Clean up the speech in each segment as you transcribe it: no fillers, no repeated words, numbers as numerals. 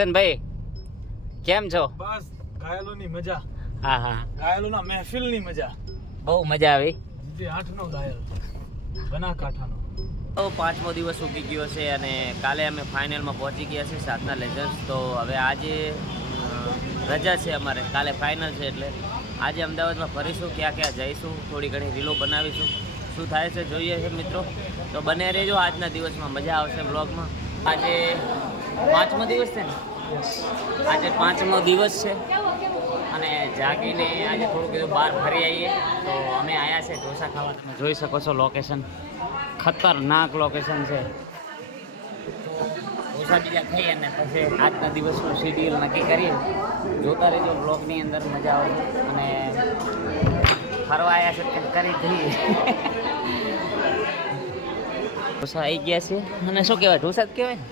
કિશનભાઈ કેમ છો? બસ ઘાયલોની મજા. હા હા, ઘાયલોના મહેફિલની મજા. બહુ મજા આવી. જે 8નો ઘાયલ બનાસકાંઠાનો. તો 5મો દિવસ ઉગી ગયો છે અને કાલે અમે ફાઇનલમાં પહોંચી ગયા છે સાધના લેજર્સ. તો હવે આજે રજા છે અમારે, કાલે ફાઇનલ છે એટલે આજે અમદાવાદમાં ફરીશું, ક્યાં ક્યાં જઈશું, થોડી ઘણી રીલો બનાવીશું, શું થાય છે જોઈએ છે મિત્રો. તો બને રહેજો, આજના દિવસમાં મજા આવશે બ્લોગમાં. આજે 5મો દિવસ છે ને, આજે 5મો દિવસ છે અને જાગીને આજે થોડું કીધું બહાર ફરી આવીએ. તો અમે આવ્યા છે ઢોસા ખાવા. તમે જોઈ શકો છો લોકેશન, ખતરનાક લોકેશન છે. ઢોસા બીજા ખાઈ અને પછી આજના દિવસનું શેડ્યુલ નક્કી કરીએ. જોતા રહેજો બ્લોગની અંદર, મજા આવશે. અને ફરવા આવ્યા છે કંઈક કરી જઈએ. ઢોસા આવી ગયા છે અને શું કહેવાય, ઢોસા જ કહેવાય ને.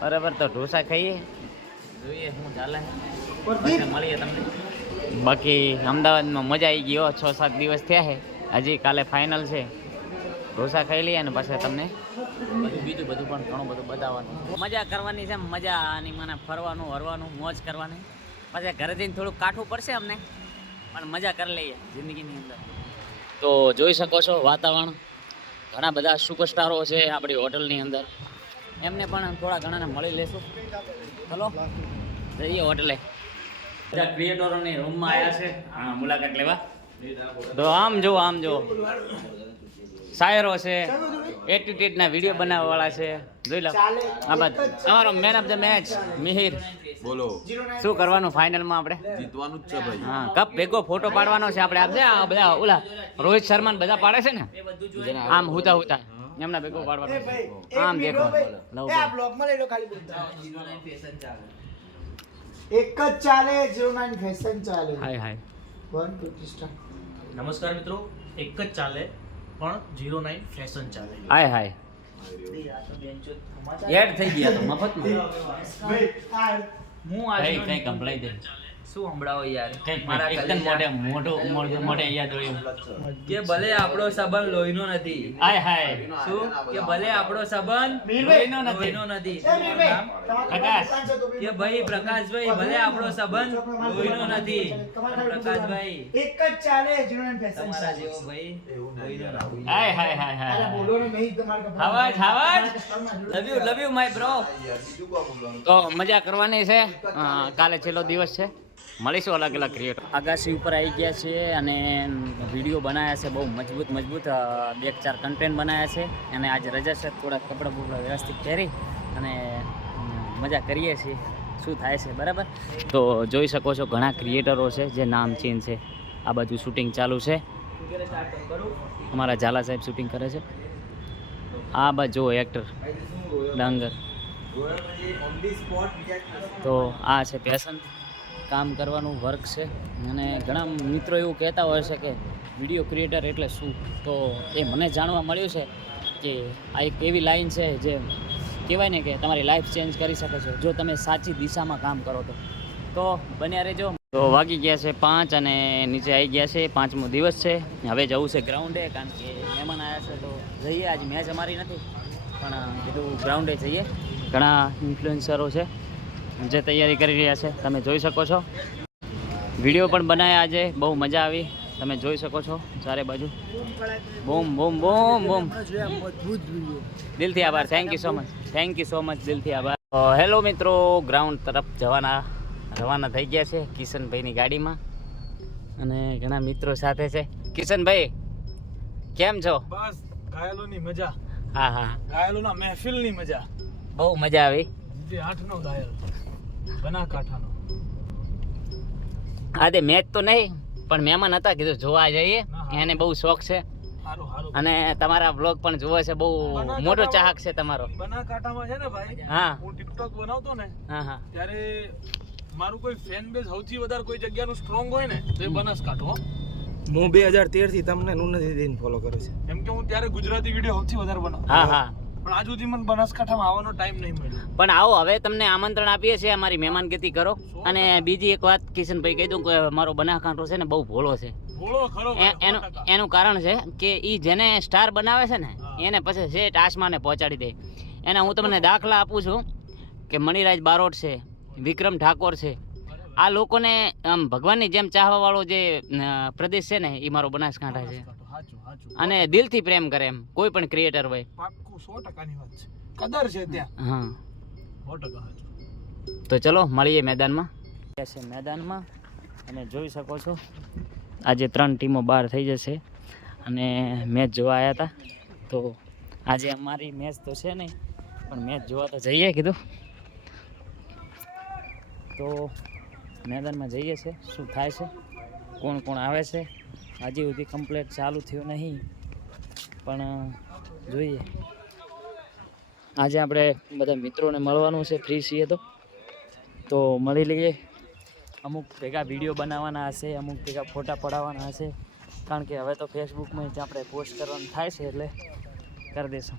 બરાબર, તો ઢોસા ખાઈએ, જોઈએ શું ચાલે, મળીએ તમને. બાકી અમદાવાદમાં મજા આવી ગઈ હો. 6-7 દિવસ થયા છે, હજી કાલે ફાઇનલ છે. ઢોસા ખાઈ લઈએ અને પછી તમને બીજું બધું પણ ઘણું બધું બતાવવાનું. મજા કરવાની છે, મજા આની મને ફરવાનું, હરવાનું, મોજ કરવાની. પછી ઘરે જઈને થોડુંક કાઠું પડશે અમને, પણ મજા કરી લઈએ જિંદગીની અંદર. તો જોઈ શકો છો વાતાવરણ, ઘણા બધા સુપરસ્ટારો છે આપણી હોટલની અંદર, એમને પણ થોડા ઘણાને મળી લેશું. ચલો જઈએ હોટલે. બધા ક્રિએટરોની રૂમમાં આવ્યા છે મુલાકાત લેવા. તો આમ જો શાયરો છે, એટીટ્યુડના વિડીયો બનાવવા વાળા છે. જોઈ લો આ બાદ અમારો man of the match Mihir. બોલો, શું કરવાનું ફાઇનલમાં આપણે? જીતવાનું જ છે ભાઈ. હા, કપ ભેગો ફોટો પાડવાનો છે આપણે. આપણે આ બધા ઓલા રોહિત શર્મા બધા પાડે છે ને, આમ હુતા એમના ભેગો પાડવાનો. આમ દેખો, એક જ ચાલે 09 ફેશન ચાલે. હાય હાય. 150 સ્ટાર. નમસ્કાર મિત્રો, એક જ ચાલે પણ 09 ફેશન ચાલે. હાય હાય. એડ થઈ ગયા તો મફતમાં. ભાઈ આ હું ભાઈ કઈ કમ્પ્લાઈ દે. શું સંભળાવો યાર, મારા એકદમ મોટે યાદ હોય. કે ભલે આપણો સંબંધ લોહીનો નથી. હાય હાય. શું કે ભલે આપણો સંબંધ લોહીનો નથી. લોહીનો નથી. એ મીરભાઈ, તમારા પ્રકાશ. દુકાન છે તો બી કે ભાઈ પ્રકાશભાઈ, ભલે આપણો સંબંધ લોહીનો નથી. પ્રકાશભાઈ, એક જ ચાલે 09 ફેશન તમારા ચાલે. જેવો ભાઈ લોહીનો નથી. હાય હાય હાય અરે હાય. બોલો ને નહીં તમારે આવાજ. Love you my bro. તો મજા કરવાની છે. કાલે છેલ્લો દિવસ છે, મળીશું અલગ અલગ ક્રિએટર. આગાસી ઉપર આવી ગયા છે અને વિડીયો બનાવ્યા છે, બહુ મજબૂત 2-4 કન્ટેન્ટ બનાવ્યા છે. અને આજે રજા છે, થોડા કપડાં બપડા વ્યવસ્થિત પહેરી અને મજા કરીએ છીએ. શું થાય છે બરાબર. તો જોઈ શકો છો ઘણા ક્રિએટરો છે જે નામ ચેન્જ છે. આ બાજુ શૂટિંગ ચાલુ છે, અમારા ઝાલા સાહેબ શૂટિંગ કરે છે. આ બાજુ એક્ટર ડાંગર. તો આ છે પેશન, કામ કરવાનું વર્ક છે. અને ઘણા મિત્રો એવું કહેતા હોય છે કે વિડીયો ક્રિએટર એટલે શું. તો એ મને જાણવા મળ્યું છે કે આ એક એવી લાઈન છે જે કહેવાય ને કે તમારી લાઈફ ચેન્જ કરી શકે છે જો તમે સાચી દિશામાં કામ કરો તો બન્યા રહેજો. તો વાગી ગયા છે 5 અને નીચે આવી ગયા છે. 5મો દિવસ છે, હવે જવું છે ગ્રાઉન્ડે, કારણ કે મહેમાન આવ્યા છે. તો જઈએ, આજે મેચ અમારી નથી પણ કીધું ગ્રાઉન્ડે જઈએ. ઘણા ઇન્ફ્લુએન્સરો છે જે તૈયારી કરી રહ્યા છે, તમે જોઈ શકો છો. વિડીયો પણ બનાવ્યા આજે, બહુ મજા આવી. તમે જોઈ શકો છો ચારે બાજુ બૂમ બૂમ બૂમ બૂમ. દિલથી આભાર, થેન્ક યુ સો મચ, દિલથી આભાર. હેલો મિત્રો, ગ્રાઉન્ડ તરફ રવાના થઈ ગયા છે કિશનભાઈની ગાડીમાં અને ઘણા મિત્રો સાથે છે. કિશનભાઈ કેમ છો? બસ ઘાયલોની મજા. હા હા, ઘાયલોના મહેફિલની મજા. બહુ મજા આવી. જે 8નો ઘાયલ બનાસકાંઠાનો. આજે મેચ તો નહીં પણ મહેમાન હતા, કીધું જોવા જઈએ. એને બહુ શોખ છે હારું. અને તમારા બ્લોગ પણ જોવે છે, બહુ મોટો ચાહક છે તમારો. બનાસકાંઠામાં છે ને ભાઈ, હા હું ટિકટોક બનાવતો ને હા. ત્યારે મારું કોઈ ફેન બેઝ સૌથી વધારે કોઈ જગ્યાનું સ્ટ્રોંગ હોય ને તો એ બનાસકાંઠો. હું 2013 થી તમને નુનથી દિન ફોલો કરું છું. એમ કે હું ત્યારે ગુજરાતી વિડીયો સૌથી વધારે બનાવતો. હા પણ આજ સુધી મને બનાસકાંઠામાં આવવાનો ટાઈમ નહીં મળ્યો. પણ આવો, હવે તમને આમંત્રણ આપીએ છીએ, અમારી મહેમાનગતિ કરો. અને બીજી એક વાત કિશનભાઈ કહી દઉં કે મારો બનાસકાંઠો છે ને બહુ ભોળો છે. ભોળો ખરો ભાઈ, 100%. એનું કારણ છે કે ઈ જેને સ્ટાર બનાવે છે ને એને પછી શેઠ આસમાને પહોંચાડી દે. એના હું તમને દાખલા આપું છું કે મણિરાજ બારોટ છે, વિક્રમ ઠાકોર છે. આ લોકોને આમ ભગવાનની જેમ ચાહવાવાળો જે પ્રદેશ છે ને એ મારો બનાસકાંઠા છે. સાચું સાચું અને દિલથી પ્રેમ કરે એમ કોઈ પણ ક્રિએટર હોય. પાક્કું 100% ની વાત છે. કદર છે ત્યાં. હા 100% સાચું. તો ચલો મળીએ મેદાનમાં. છે મેદાનમાં અને જોઈ શકો છો આજે 3 ટીમો બહાર થઈ જશે અને મેચ જોવા આવ્યા હતા. તો આજે અમારી મેચ તો છે નહીં પણ મેચ જોવા તો જઈએ કીધું. તો મેદાનમાં જઈએ છે શું થાય છે, કોણ કોણ આવે છે. હજી સુધી કમ્પ્લીટ ચાલુ થયું નહીં પણ જોઈએ. આજે આપણે બધા મિત્રોને મળવાનું છે, ફ્રી છીએ તો મળી લઈએ. અમુક ભેગા વિડીયો બનાવવાના હશે, અમુક ભેગા ફોટા પડાવવાના હશે, કારણ કે હવે તો ફેસબુકમાં જ આપણે પોસ્ટ કરવાનું થાય છે એટલે કરી દઈશું.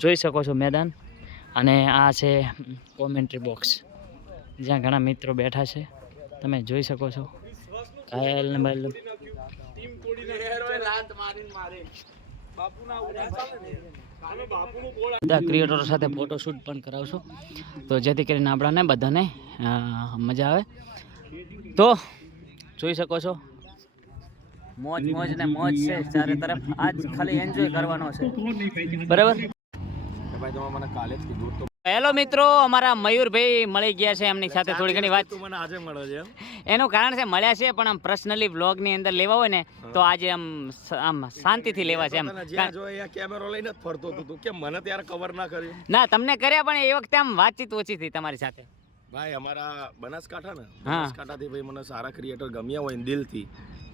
જોઈ શકો છો મેદાન અને આ છે કોમેન્ટ્રી બોક્સ જ્યાં ઘણા મિત્રો બેઠા છે, તમે જોઈ શકો છો. ઘાયલ ને બાયલ ટીમ તોડીને હેર હોય લાત મારીને મારે. બાપુના ઉડા ચાલે ને. કાનો બાપુનું ગોળ બધા ક્રિએટરો સાથે ફોટોશૂટ પણ કરાવશું તો જેથી કરીને આપણાને બધાને મજા આવે. તો જોઈ શકો છો મોજ મોજ ને મોજ છે ચારે તરફ. આજ ખાલી એન્જોય કરવાનો છે, બરાબર. ભાઈ તમે મને કાલે જ કીધું તો હેલો મિત્રો, અમારા મયુરભાઈ મળી ગયા છે. એમની સાથે થોડી ઘણી વાત. તું મને આજે મળે છે એનું કારણ છે મળ્યા છે પણ આમ પર્સનલી વ્લોગની અંદર લેવા હોય ને તો આજે આમ શાંતિથી લેવા છે એમ. જ્યાં જો અહીંયા કેમેરો લઈને જ ફરતો હતો તું કેમ મને ત્યારે કવર ના કર્યું? ના તમને કર્યા પણ એ વખતે આમ વાતચીત ઓછી થઈ તમારી સાથે. ભાઈ અમારા બનાસકાંઠા ને હા. બનાસકાંઠાથી ભાઈ મને સારા ક્રિએટર ગમ્યા હોય ને દિલથી.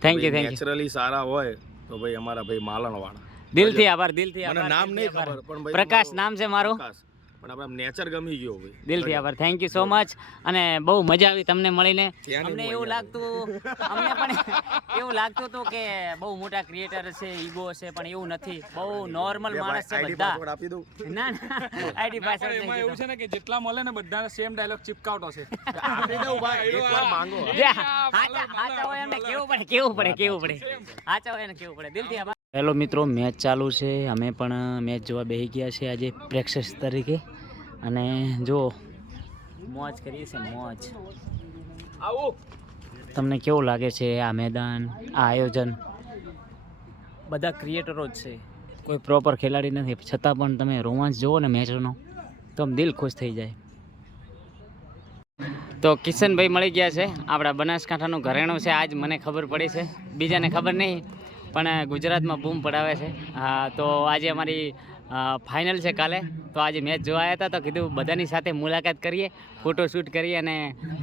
Thank you thank you. Naturally સારા હોય તો ભાઈ અમારા ભાઈ માલણ વાળા. દિલથી આભાર, દિલથી મને આભાર. નામ નહીં ખબર પણ ભાઈ પ્રકાશ નામ છે મારું. પ્રકાશ. પણ આપણે નેચર ગમી ગયો ભાઈ. દિલથી આભાર, થેન્ક યુ સો મચ. અને બહુ મજા આવી તમને મળીને. ત્યાંની અમને મજા એવું આવી. લાગતું અમને પણ એવું લાગતું હતું કે બહુ મોટા ક્રિએટર છે, ઈગો છે, પણ એવું નથી. બહુ નોર્મલ માણસ છે ID બધા. પાસવર્ડ આપી દઉં. ના ના આઈડી પાસવર્ડ એમાં એવું છે ને કે જેટલા મળે ને બધાને સેમ ડાયલોગ ચિપકાવતો છે. આપી દઉં ભાઈ એકવાર માંગો. હાચા હોય એમને કેવું પડે. હાચા હોય એને કેવું પડે. દિલથી આભાર. હેલો મિત્રો, મેચ ચાલુ છે. અમે પણ મેચ જોવા બેસી ગયા છે આજે પ્રેક્ષક તરીકે. અને જો મોજ કરીએ છે મોજ. આવો તમને કેવું લાગે છે આ મેદાન, આ આયોજન? બધા ક્રિએટરો જ છે, કોઈ પ્રોપર ખેલાડી નથી, છતાં પણ તમે રોમાંચ જુઓ ને મેચનો તો આમ દિલ ખુશ થઈ જાય. તો કિશનભાઈ મળી ગયા છે, આપણા બનાસકાંઠાનું ઘરેણું છે. આજ મને ખબર પડી છે, બીજાને ખબર નહીં પણ ગુજરાતમાં બૂમ પડાવે છે. હા, તો આજે અમારી ફાઇનલ છે કાલે. તો આજે મેચ જોવા આવ્યા હતા તો કીધું બધાની સાથે મુલાકાત કરીએ, ફોટોશૂટ કરીએ અને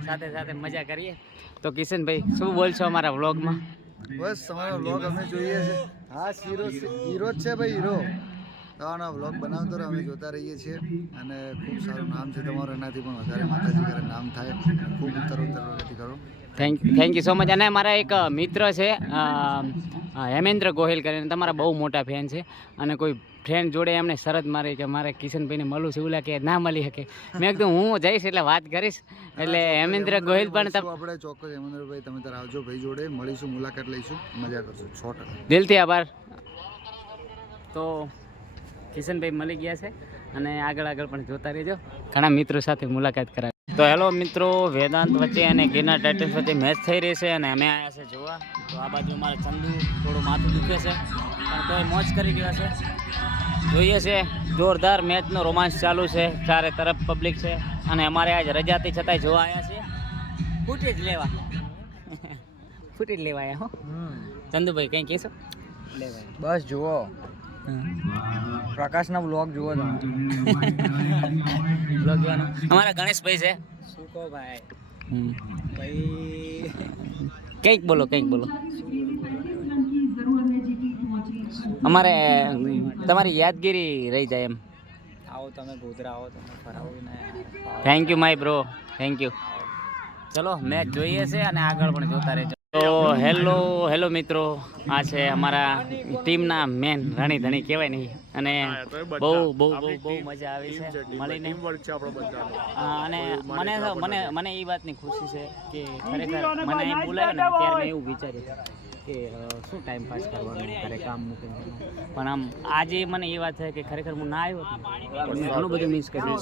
સાથે સાથે મજા કરીએ. તો કિશનભાઈ શું બોલશો અમારા વ્લોગમાં? બસ તમારો વ્લોગ અમે જોઈએ છે. હા, હીરો જ છે ભાઈ, હીરો. તમારા વ્લોગ બનાવતો રહો, અમે જોતા રહીએ છીએ અને ખૂબ સારું નામ છે તમારું. એનાથી પણ વધારે માતાજી કરે નામ થાય. ખૂબ ઉત્તરોત્તર કરો. Thank you so much. અને મારા એક મિત્ર છે હેમેન્દ્ર ગોહિલ કરીને, તમારા બહુ મોટા ફેન છે. અને કોઈ ફ્રેન્ડ જોડે એમને શરત મારી કે મારે કિશનભાઈને મળવું છે, એવું લાગે ના મળી શકે. મેં કીધું હું જઈશ એટલે વાત કરીશ. એટલે હેમેન્દ્ર ગોહિલ પણ આપણે ચોક્કસ હેમેન્દ્રભાઈ તમે તાર આવજો ભાઈ, જોડે મળીશું, મુલાકાત લઈશું, મજા કરશું 100%. દિલથી આભાર. તો કિશનભાઈ મળી ગયા છે અને આગળ પણ જોતા રહેજો. ઘણા મિત્રો સાથે મુલાકાત કરાવી. તો હેલો મિત્રો, વેદાંત વચ્ચે અને ગિરનાર ટાઇટન્સ વચ્ચે મેચ થઈ રહી છે અને અમે આવ્યા છે જોવા. તો આ બાજુ અમારે ચંદુ થોડું માથું દુખે છે પણ તોય મોજ કરી રહ્યા છે. જોઈએ છે જોરદાર મેચનો રોમાંચ ચાલુ છે, ચારે તરફ પબ્લિક છે અને અમારે આજ રજાથી છતાંય જોવા આવ્યા છે. ફૂટેજ લેવા આવ્યા હો. ચંદુભાઈ કંઈ કહેશો? બસ જુઓ પ્રકાશના વ્લોગ જુઓ તમે. બ્લોગ જોવાનો અમારા ગણેશભાઈ છે. શું કહો ભાઈ? કંઈક બોલો. અમારે તમારી યાદગીરી રહી જાય એમ. આવો તમે ગોધરા આવો, તમે ફરાવો ને. Thank you my bro, thank you. ચલો મેચ જોઈએ છે અને આગળ પણ જોતા રહેજો. તો હેલો મિત્રો, આ છે અમારા ટીમના મેન રાણી ધણી કહેવાય નહીં. અને બહુ મજા આવી છે મળીને. અને મને એ વાતની ખુશી છે કે ખરેખર મને અહીં બોલાવે ને ત્યારે મેં એવું વિચાર્યું કે શું ટાઈમ પાસ કરવાનું ઘરે કામ મૂકીને પણ આમ આજે મને એ વાત છે કે ખરેખર હું ના આવ્યો તો મેં ઘણું બધું મિસ કર્યું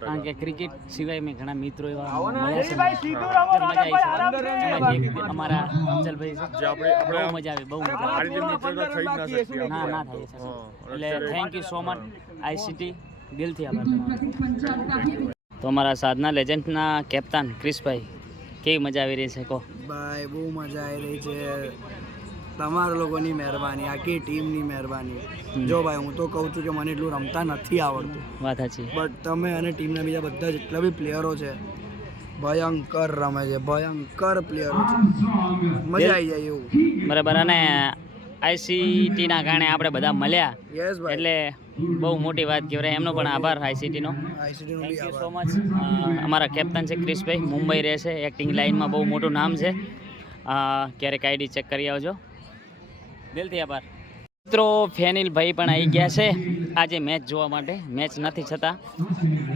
કારણ કે ક્રિકેટ સિવાય મેં ઘણા મિત્રો એવા મળ્યા છે મજા આવી છે એમાં એક અમારા અફજલભાઈ છે બહુ મજા આવે બહુ મજા આવે ના ના થાય છે એટલે thank you so much ICT દિલથી આભાર તમારો તો અમારા સાધના લેજન્ડના કેપ્ટન ક્રિશભાઈ કેવી મજા આવી રહી છે કહો ભાઈ બહુ મજા આવી રહી છે તમારા લોકોની મહેરબાની આખી ટીમની મહેરબાની જો ભાઈ હું તો કહું છું કે મને એટલું રમતા નથી આવડતું વાત સાચી બટ તમે અને ટીમના બીજા બધા જેટલા બી પ્લેયરો છે ભયંકર રમે છે ભયંકર પ્લેયરો છે મજા આવી જાય એવું બરાબર અને આઈસીટીના કારણે આપણે બધા મળ્યા યસ ભાઈ એટલે બહુ મોટી વાત કહેવાય એમનો પણ આભાર આઈસીટીનો આઈસીટીનું થેન્ક બી યુ સો આભાર. મચ અમારા કેપ્ટન છે ક્રિશભાઈ મુંબઈ રહે છે એક્ટિંગ લાઇનમાં બહુ મોટું નામ છે ક્યારેક આઈડી ચેક કરી આવજો દિલથી આભાર મિત્રો ફેનિલભાઈ પણ આવી ગયા છે આજે મેચ જોવા માટે મેચ નથી છતાં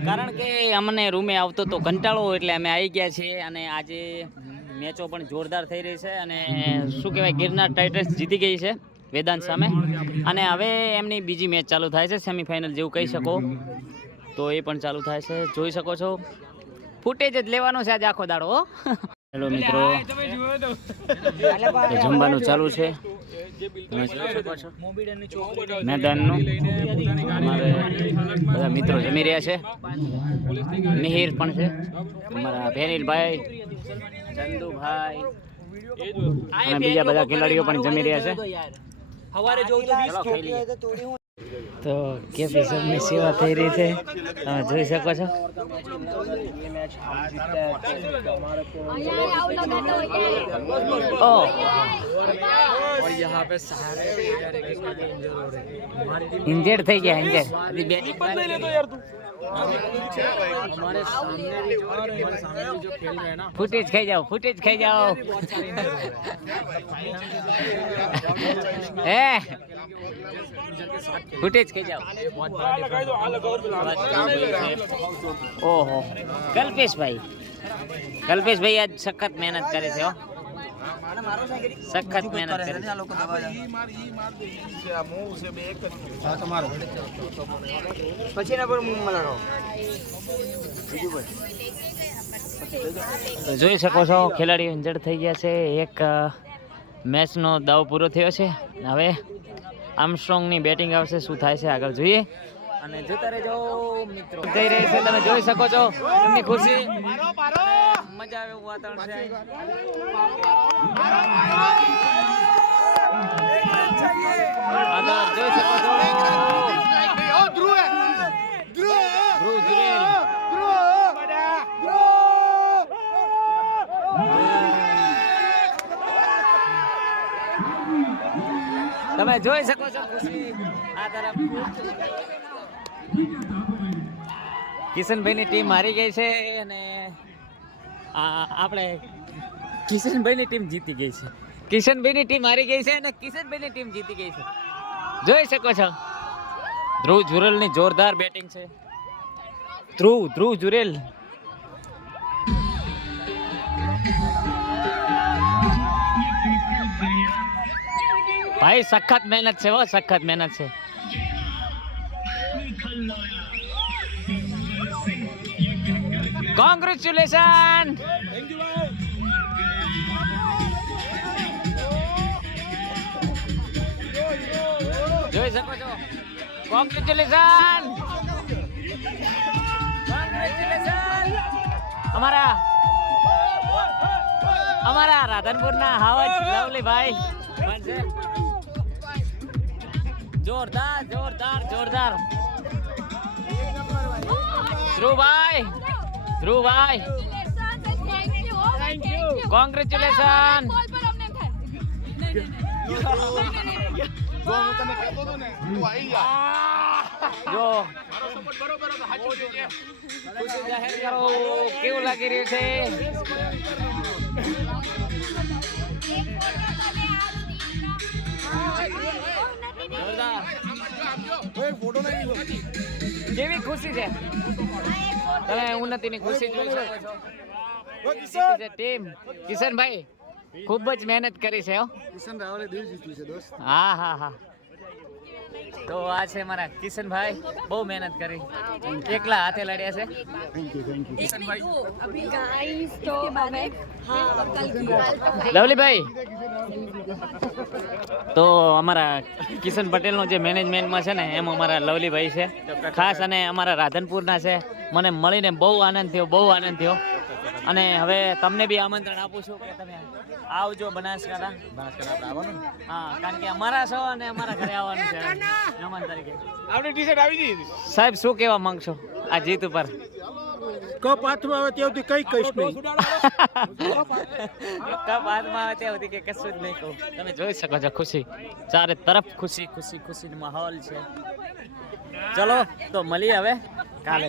કારણ કે અમને રૂમે આવતો તો કંટાળો એટલે અમે આવી ગયા છીએ અને આજે મેચો પણ જોરદાર થઈ રહી છે અને શું કહેવાય ગિરનાર ટાઇટન્સ જીતી ગઈ છે વેદાંત સામે અને હવે એમની બીજી મેચ ચાલુ થાય છે સેમીફાઇનલ જેવું કહી શકો તો એ પણ ચાલુ થાય છે જોઈ શકો છો ફૂટેજ જ લેવાનો છે આજે આખો દાડો હેલો મિત્રો તો જમવાનું ચાલુ છે તમે જોઈ શકો છો મેદાનનું અમારે બધા મિત્રો જમી રહ્યા છે મિહિર પણ છે અમારા ફેનિલભાઈ ચંદુભાઈ અને બીજા બધા ખેલાડીઓ પણ જમી રહ્યા છે તો કેપી સબની સેવા થઈ રહી છે તમે જોઈ શકો છો इंजर्ड થઈ ગયા इंजर्ड अभी बैटिंग बंद नहीं लेतो यार तू हमारे सामने जो खेल रहे हैं ना फुटेज खाई जाओ ए फुटेज खाई जाओ ओहो कल्पेश भाई आज सखत मेहनत करे છે હો સખત મહેનત કરે પછી ના પર મૂંગમાં લગાવો તો જોઈ શકો છો ખેલાડીઓ ઇન્જર્ડ થઈ ગયા છે એક મેચનો દાવ પૂરો થયો છે હવે આર્મસ્ટ્રોંગની બેટિંગ આવશે શું થાય છે આગળ જોઈએ અને જોતા રહેજો મિત્રો જઈ રહી છે તમે જોઈ શકો છો એમની ખુશી મજા આવે એવું વાતાવરણ છે આગળ જોઈ શકો છો ધ્રુવ જુરેલ તમે જોઈ શકો છો ખુશી આ તરફ કિશનભાઈની ટીમ હારી ગઈ છે અને આપણે કિશનભાઈની ટીમ જીતી ગઈ છે કિશનભાઈની ટીમ હારી ગઈ છે અને કિશનભાઈની ટીમ જીતી ગઈ છે જોઈ શકો છો ધ્રુવ જુરેલની જોરદાર બેટિંગ છે ધ્રુવ જુરેલ ભાઈ સખત મહેનત છે સખત મહેનત છે કોંગ્રેચ્યુલેશન જોઈ શકો છો કોંગ્રેચ્યુલેશન અમારા રાધનપુરના હાવજ લવલી ભાઈ જોરદાર ધ્રુવભાઈ કોંગ્રેચ્યુલેશન જો ખુશી જાહેર કરો કેવું લાગી રહ્યું છે કેવી ખુશી છે તમે ઉન્નતિની ખુશી જોઈ શકો છો ટીમ કિશનભાઈ ખૂબ જ મહેનત કરી છે હો. કિશન રાવલે દિલ જીત્યું છે દોસ્ત. હા હા હા. તો આ છે મારા કિશનભાઈ, બહુ મહેનત કરી, એકલા હાથે લડ્યા છે. થેન્ક યુ अभी गाइस तो हमें हाँ कल की લવલીભાઈ, તો અમારા કિશન પટેલનો જે મેનેજમેન્ટમાં છે ને એમ અમારા લવલીભાઈ છે ખાસ, અને અમારા રાધનપુરના છે. મને મળીને બહુ આનંદ થયો. અને હવે તમને બી આમંત્રણ આપું છું કે તમે આવજો બનાસકાંઠા. હા, કારણ કે અમારા છો અને અમારા ઘરે આવવાનું છે મહેમાન તરીકે. આપણી ટી-શર્ટ આવી ગઈ. સાહેબ, શું કહેવા માંગશો આ જીત ઉપર? કપ હાથમાં આવે ત્યાંથી કઈ કહીશ નહીં. કપ હાથમાં આવે ત્યાં સુધી કે કશું જ નહીં કહું. તમે જોઈ શકો છો ખુશી, ચારે તરફ ખુશીનો માહોલ છે. ચલો તો મળીએ હવે કાલે.